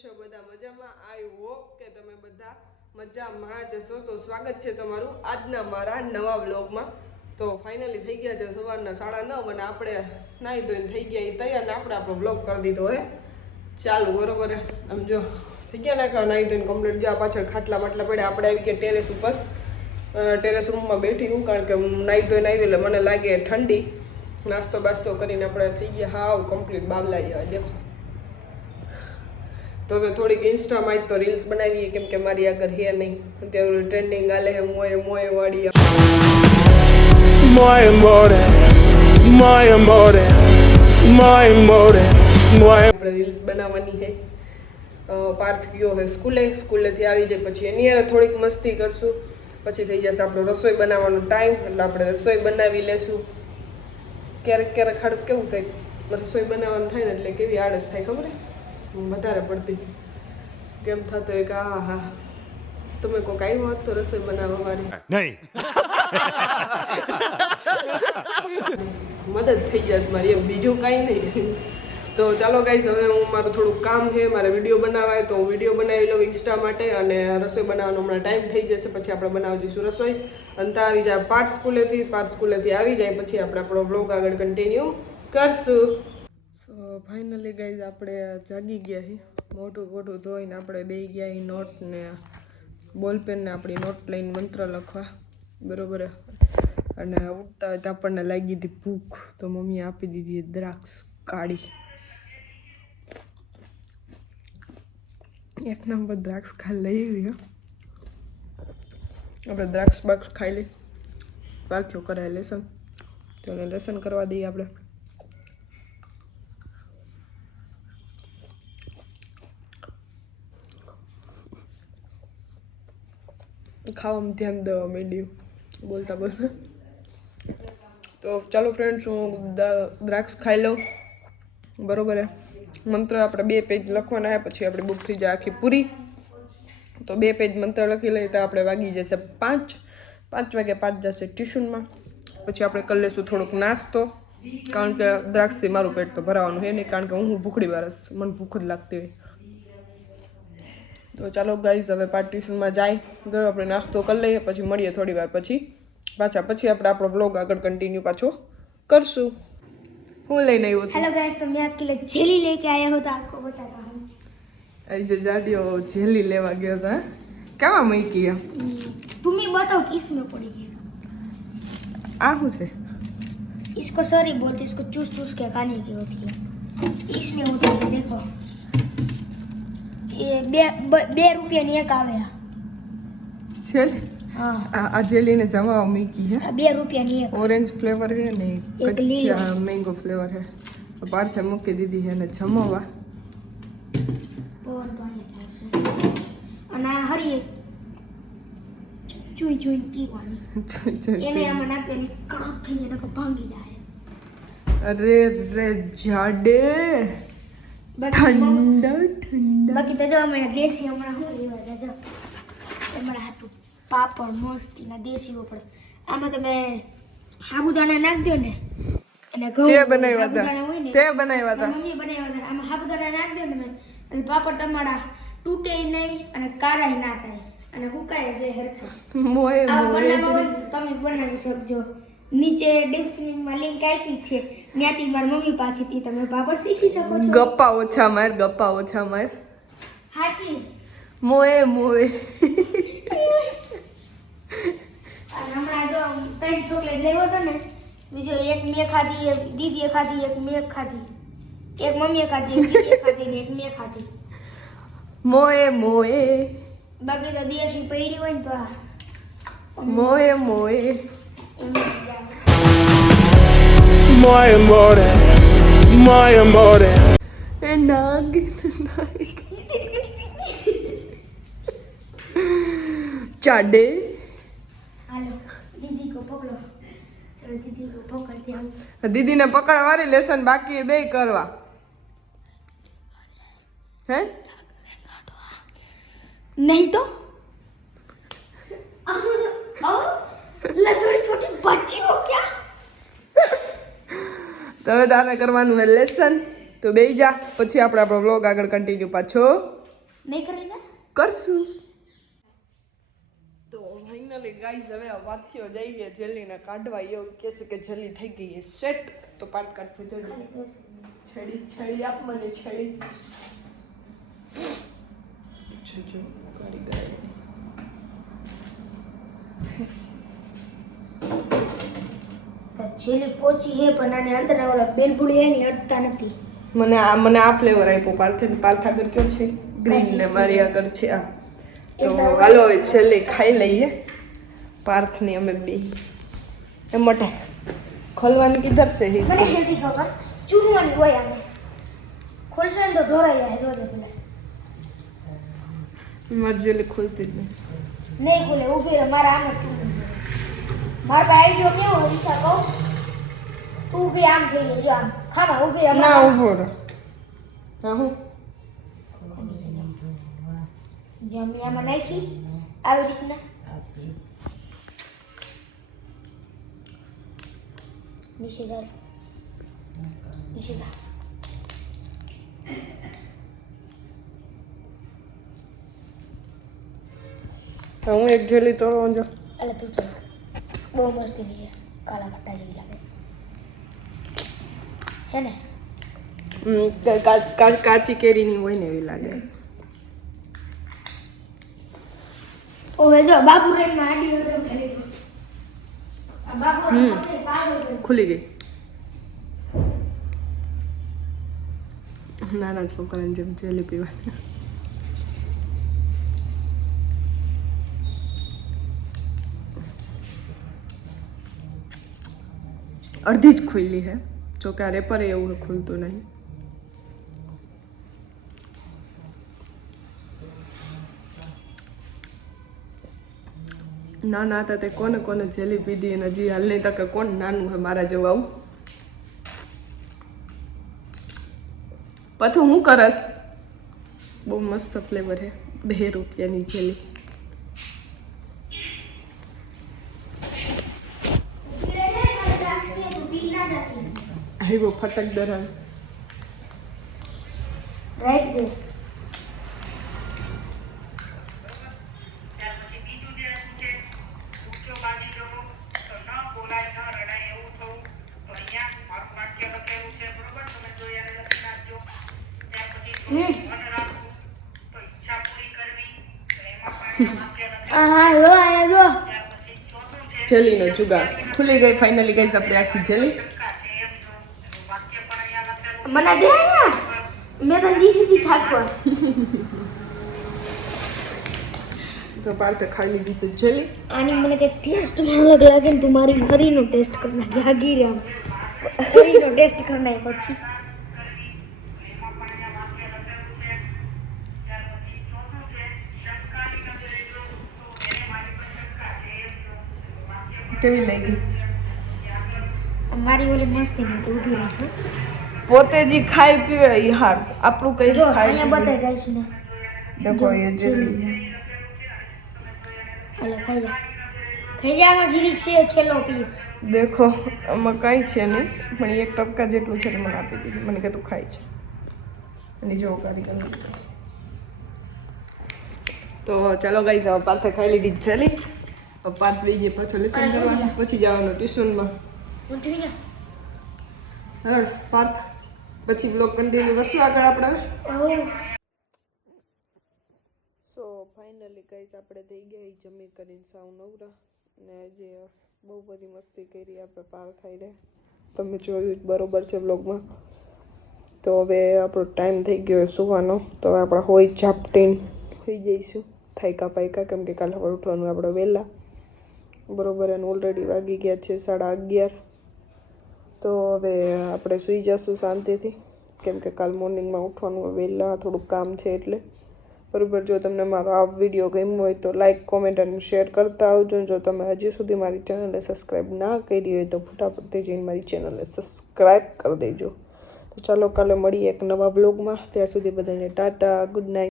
છો બધા મજામાં? આઈ હોપ કે તમે બધા મજામાં જ હશો. તો સ્વાગત છે તમારું આજના મારા નવા વ્લોગમાં. તો ફાઇનલી થઈ ગયા છે સવારના 9:30 અને આપણે નાહી ધોઈને થઈ ગયા એ તૈયાર ને આપણે આપણો વ્લોગ કરી દીધો હે ચાલુ. બરોબર આમ જો થઈ ગયા નાખા નાહી ધોઈને કમ્પ્લીટ. ગયા પાછળ ખાટલા બાટલા પડ્યા. આપણે આવી ગયા ટેરેસ ઉપર. ટેરેસ રૂમમાં બેઠી હું કારણ કે નાહી ધોઈને આવી એટલે મને લાગે ઠંડી. નાસ્તો બાસ્તો કરીને આપણે થઈ ગયા હાવ કમ્પ્લીટ બાવલા ગયા. દેખો તો હવે થોડીક ઇન્સ્ટામાં જ તો રીલ્સ બનાવીએ કેમ કે મારી આગળ હે નહીં. અત્યારે ટ્રેન્ડિંગ આલે હે મોએ મોએ વાળી આપણે રીલ્સ બનાવવાની છે. પાર્થ ગયો હે સ્કૂલેથી આવી જાય પછી એની યાર થોડીક મસ્તી કરશું. પછી થઈ જશે આપણો રસોઈ બનાવવાનો ટાઈમ એટલે આપણે રસોઈ બનાવી લેશું. ક્યારેક ક્યારેક ખાડું કેવું થાય રસોઈ બનાવવાનું થાય ને એટલે કેવી આળસ થાય ખબર હે વધારે પડતી. કેમ થતો એક હા હા તમે કોઈક આવ્યો હોત તો રસોઈ બનાવવા મારી નહીં મદદ થઈ જાય મારી એમ બીજું કાંઈ નહીં. તો ચાલો ગાઈસ હવે હું મારું થોડુંક કામ છે મારે વિડીયો બનાવાય તો હું વિડીયો બનાવી લઉં ઇન્સ્ટા માટે. અને રસોઈ બનાવવાનો હમણાં ટાઈમ થઈ જશે પછી આપણે બનાવી દઈશું રસોઈ. અને ત્યાં આવી જાય પાર્થ સ્કૂલેથી આવી જાય પછી આપણે આપણો બ્લોગ આગળ કન્ટિન્યુ કરશું. સો ફાઇનલી ગાઈઝ આપણે જાગી ગયા છીએ. મોટું ધોઈને આપણે બે ગયા એ નોટ ને બોલપેન ને આપણી નોટ લઈને મંત્ર લખવા. બરોબર. અને ઉઠતા હોય તો આપણને લાગી હતી ભૂખ તો મમ્મીએ આપી દીધી દ્રાક્ષ કાઢી. એક નંબર દ્રાક્ષ ખાઈ લઈ ગયો. આપણે દ્રાક્ષ બાક્ષ ખાઈ લઈ. પાર્થ્યો કરાય લેસન તો એને લેસન કરવા દઈએ આપણે. ખાવામાં ધ્યાન દેવા માંડ્યું બોલતા તો ચાલો ફ્રેન્ડ્સ હું દ્રાક્ષ ખાઈ લઉં. બરોબર હે. મંત્ર આપણે 2 પેજ લખવાના પછી આપણી બુક થઈ જાય આખી પૂરી. તો 2 પેજ મંત્ર લખી લઈએ તો આપણે વાગી જશે 5 વાગે પાર્થ જશે ટ્યુશનમાં. પછી આપણે કરી લઈશું થોડોક નાસ્તો કારણ કે દ્રાક્ષથી મારું પેટ તો ભરાવાનું છે નહીં કારણ કે હું ભૂખડી વારસ મને ભૂખ જ લાગતી હોય. તો ચાલો ગાઈઝ હવે પાર્થ ટ્યુશનમાં જાય ગયો આપણે નાસ્તો કરી લઈએ પછી મળીએ થોડી વાર પછી પાછા. પછી આપણે આપણો બ્લોગ આગળ કન્ટિન્યુ પાછો કરશું. હું લઈને આવ્યો છું. हेलो गाइस तो मैं आपके लिए जेली लेके आया हूँ तो आपको बताता हूँ. आई जो जाडियो जेली लेवा गया था क्या मूकी है तुम्हें बताओ किस में पड़ी है. आ हूँ से इसको सॉरी बोलते इसको चूस चूस के खाने की होती है. इसमें होती है देखो ये 2 रुपया ની એક આવે चल हाँ आ जेली ने जमा मूकी है 2 रुपया ની એક. ऑरेंज फ्लेवर है ने एक कच्चा मैंगो फ्लेवर है. पार्थ मूकी दीदी है ने जमावा બોલ તો આને આવશે અને આ હરી ચુઈ પીવાની એને આમાં નાખેલી કડક થઈ જાય નકર ભાંગી જાય. अरे रे जाडे ठंडा બાકી તો જો અમે દેશી હમણાં હું લેવા જજો અમારા હાટુ પાપડ મસ્તીના દેશી ઉપર આમાં તમે સાબુદાણા નાખ દો ને અને ઘઉં તે બનાવ્યા સાબુદાણા હોય ને તે બનાવ્યા હતા મમ્મી બનાવ્યા હતા. આમાં સાબુદાણા નાખ દો ને અને પાપડ તમારા તૂટે નહીં અને કારાય ના થાય અને હુકાય જાય હરખા. મોએ આ બનાવવા હોય તો તમે બનાવી શકજો. નીચે ડિસ્ક્રિપ્શનમાં લિંક આપી છે ત્યાંથી મારી મમ્મી પાસેથી તમે પાપડ શીખી શકો છો. ગપ્પા ઓછા માર હાચી મોએ હમણાં જો 3 ચોકલેટ લેવો હતો ને બીજો એક મેં ખાધી એક દીદીએ ખાધી એક મેં ખાધી એક મમ્મીએ ખાધી એક દીદીએ ખાધી ને એક મેં ખાધી. મોએ બાકી તો દેશી પડી હોય ને તો આ મોએ એમ એ નાગ ચાડે હાલો દીદી કો પકડો. ચલો દીદી કો પકડते हम. દીદીને પકડવારી લેસન બાકી બે કરવા હે नहीं तो लसोड़ी छोटी बच्ची हो क्या. તો હવે તારે કરવાનું હે લેસન તો બેહી જા પછી આપણે આપણો વ્લોગ આગળ કન્ટિન્યુ પાછો નહીં કરી ને કરશું. તો ફાઇનલી ગાઈઝ હવે વાર્થીઓ જઈએ જેલીને કાઢવા. એવું કહે છે કે જલી થઈ ગઈ છે સેટ. તો પાર્થ કાઢશે જલ્દી. છડી આપ મને છડી. જો કરી ગઈ. છેલ્લે પહોંચી હે પણ આને અંદર ઓલા બેલપુડી હે ને અડતા નથી. મને આ ફ્લેવર આપ્યો પાર્થે. પાર્થ આગળ કયો છે? ગ્રીન ને મારી આગળ છે આ. તો હાલો હવે છેલ્લે ખાઈ લઈએ પાર્થની અમે બે. એ મોટા ખોલવાની કિધર છે મને નથી ખબર. ચૂહવાની હોય આને. ખોલશે ને તો ઢોરાઈ જાય. જોજે પેલા મારી જેલી ખોલતી જ નહીં. નહીં ખોલે. ઊભી રહે. મારા આમ જ ચૂહવું. મારા પાસે આઈડિયો કેવો હોય ઈશા કહું? તું ઊભી આમ થઈ ગઈ. જો આમ ખાવા ઊભી રહે. ના ઊભો રહે. હા હું જમિયામાં નાખી આવી રીતના. નિશિકા હું એક જેલી તોડવા જો. એટલે તું ચેક. બહુ મસ્તી ની કાલા કટ્ટા જેવી લાગે હે ને? કાચી કેરીની હોય ને એવી લાગે. ઓવે જો બાબુ રેન માં આડી હતો ખાલી. આ બાબુ પાગલ ખુલી ગઈ. નાના છોકરાને જેમ જેલી પીવાની. અડધી જ ખુલ્લી હે. જો કે આ રેપરે એવું ખુલતું નહીં. નાના હતા તે કોને કોને જેલી પીધી અને હજી હાલની તકે કોણ નાનું હે મારા જેવું આવું. પછી હું કરસ. બહુ મસ્ત ફ્લેવર હે. 2 રૂપિયાની જેલી. આવ્યો ફટક દરાન. રાઈટ દે. જેલીનો જુગાડ ખુલી ગઈ ફાઇનલી ગાઈસ આપણે આખી જેલી. મને દે આયા. મેં તને દીધી હતી છાકવા. તો પાર્થે ખાઈ લીધી છે જેલી. આની મને કે ટેસ્ટ અલગ લાગે ને તું મારી હરીનો ટેસ્ટ કર નાખી. આગી રે હરીનો ટેસ્ટ કર નાખ પછી. કેવી લાગી? મારી ઓલી મસ્તી નહીં તો ઊભી રાખો. પોતે જ ખાઈ પીવે ઈ હાર. આપણું કઈ જો ખાઈ અહીંયા બતાય ગાઈસ ને. દેખો એ જેલી છે. હાલો ખાઈ જા. ખાઈ જા. આમાં જીરીક છે છેલ્લો પીસ. દેખો આમાં કાંઈ છે નહીં પણ 1 ટપકા જેટલું છે મને આપી દીધું. મને કે તું ખાઈ છે અને જો કરી ગયું. તો ચાલો ગાઈસ હવે પાર્થે ખાઈ લીધી જેલી. પાર્થ લઈ ગઈ પાછો લેસન કરવા. પછી જવાનું ટ્યુશનમાં. ઉઠી જા. હાલો પાર્થ પછી બ્લોગ કન્ટિન્યુ કરશું આગળ આપણે. સો ફાઇનલી ગાઈસ આપણે થઈ ગયા જમી કરીને સાવ નવરા ને જે બહુ બધી મસ્તી કરી આપણે પાર થઈ રહે. તમે જોયું બરોબર છે બ્લોગમાં. તો હવે આપણો ટાઈમ થઈ ગયો સુવાનો. તો હવે આપણે હોય ઝાપટીને સુઈ જઈશું થાયકા પાયકા. કેમ કે કાલે સવારે ઉઠવાનું આપણે વહેલા બરોબર. અને ઓલરેડી વાગી ગયા છે 11:30. તો હવે આપણે સૂઈ જઈશું શાંતિથી. કેમ કે કાલ મોર્નિંગમાં ઉઠવાનું વહેલા થોડુંક કામ છે એટલે બરાબર. જો તમને મારો આ વિડીયો ગમ્યો હોય તો લાઇક કોમેન્ટ અને શેર કરતા આવજો. જો તમે હજી સુધી મારી ચેનલને સબસ્ક્રાઈબ ના કરી હોય તો ફટાફટથી જઈને મારી ચેનલને સબસ્ક્રાઈબ કરી દેજો. તો ચાલો કાલે મળીએ એક નવા બ્લોગમાં. ત્યાં સુધી બધાને ટાટા, ગુડ નાઇટ.